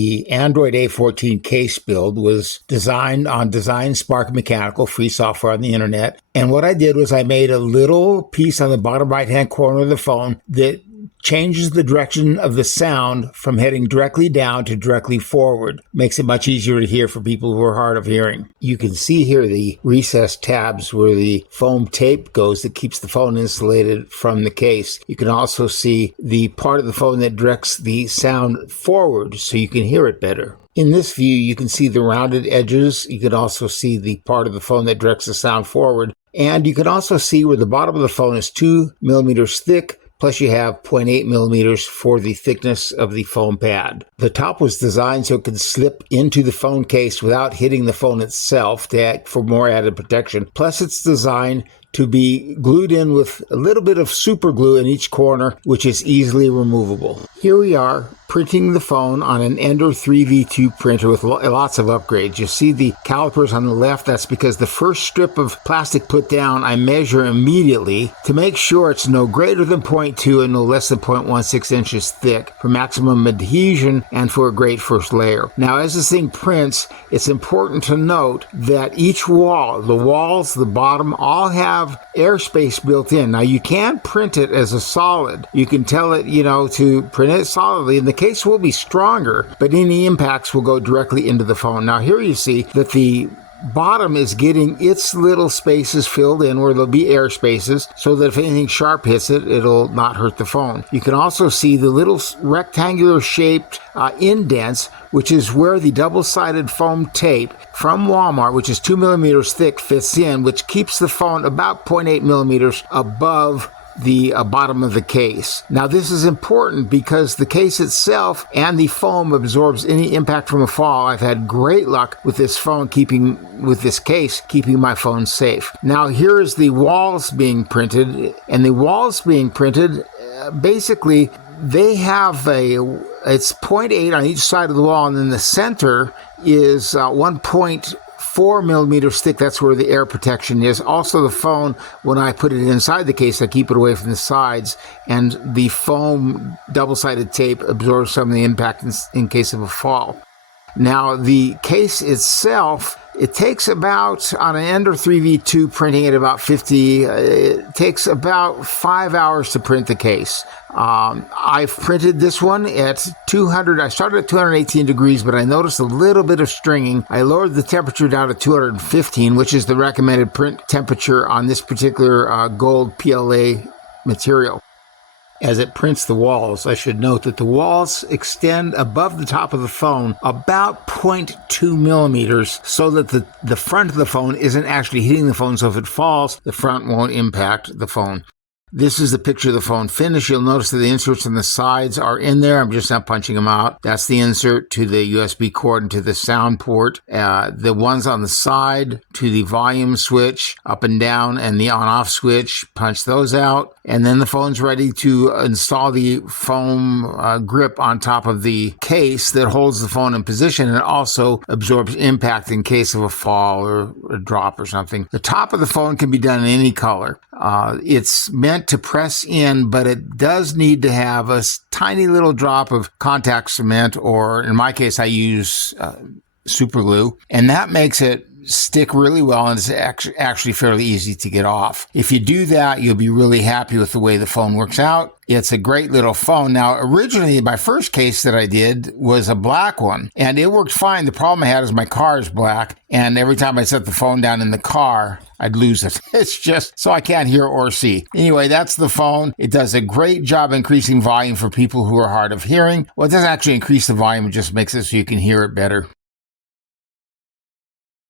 The Android A14 case build was designed on Design Spark Mechanical, free software on the internet. And what I did was I made a little piece on the bottom right-hand corner of the phone that changes the direction of the sound from heading directly down to directly forward. Makes it much easier to hear for people who are hard of hearing. You can see here the recessed tabs where the foam tape goes that keeps the phone insulated from the case. You can also see the part of the phone that directs the sound forward so you can hear it better. In this view, you can see the rounded edges. You can also see the part of the phone that directs the sound forward. And you can also see where the bottom of the phone is 2 millimeters thick, plus you have 0.8 millimeters for the thickness of the foam pad. The top was designed so it could slip into the phone case without hitting the phone itself for more added protection. Plus it's designed to be glued in with a little bit of super glue in each corner, which is easily removable. Here we are printing the phone on an Ender 3v2 printer with lots of upgrades. You see the calipers on the left. That's because the first strip of plastic put down, I measure immediately to make sure it's no greater than 0.2 and no less than 0.16 inches thick for maximum adhesion and for a great first layer. Now, as this thing prints, it's important to note that each wall, the walls, the bottom, all have airspace built in. Now, you can't print it as a solid. You can tell it, to print it solidly, and the case will be stronger, but any impacts will go directly into the phone. Now, here you see that the bottom is getting its little spaces filled in where there'll be air spaces so that if anything sharp hits it, it'll not hurt the phone. You can also see the little rectangular shaped indents, which is where the double-sided foam tape from Walmart, which is 2 millimeters thick, fits in, which keeps the phone about 0.8 millimeters above the bottom of the case. Now, this is important because the case itself and the foam absorbs any impact from a fall. I've had great luck with this case keeping my phone safe. Now, here is the walls being printed, and the walls being printed, basically, they have it's 0.8 on each side of the wall, and then the center is 1.4 millimeters thick. That's where the air protection is. Also, the phone, when I put it inside the case, I keep it away from the sides, and the foam double-sided tape absorbs some of the impact in case of a fall. Now, the case itself, it takes about, on an Ender 3v2 printing at about 50, it takes about 5 hours to print the case. I've printed this one at 200. I started at 218 degrees, but I noticed a little bit of stringing. I lowered the temperature down to 215, which is the recommended print temperature on this particular gold PLA material. As it prints the walls, I should note that the walls extend above the top of the phone about 0.2 millimeters so that the front of the phone isn't actually hitting the phone. So if it falls, the front won't impact the phone. This is the picture of the phone finish. You'll notice that the inserts on the sides are in there. I'm just not punching them out. That's the insert to the USB cord and to the sound port. The ones on the side to the volume switch, up and down, and the on-off switch, punch those out. And then the phone's ready to install the foam grip on top of the case that holds the phone in position and also absorbs impact in case of a fall or a drop or something. The top of the phone can be done in any color. It's meant to press in, but it does need to have a tiny little drop of contact cement, or in my case, I use super glue, and that makes it stick really well, and it's actually fairly easy to get off. If you do that, you'll be really happy with the way the phone works out. It's a great little phone. Now, originally, my first case that I did was a black one, and it worked fine. The problem I had is my car is black, and every time I set the phone down in the car, I'd lose it. It's just so I can't hear or see. Anyway, that's the phone. It does a great job increasing volume for people who are hard of hearing. Well, it doesn't actually increase the volume. It just makes it so you can hear it better.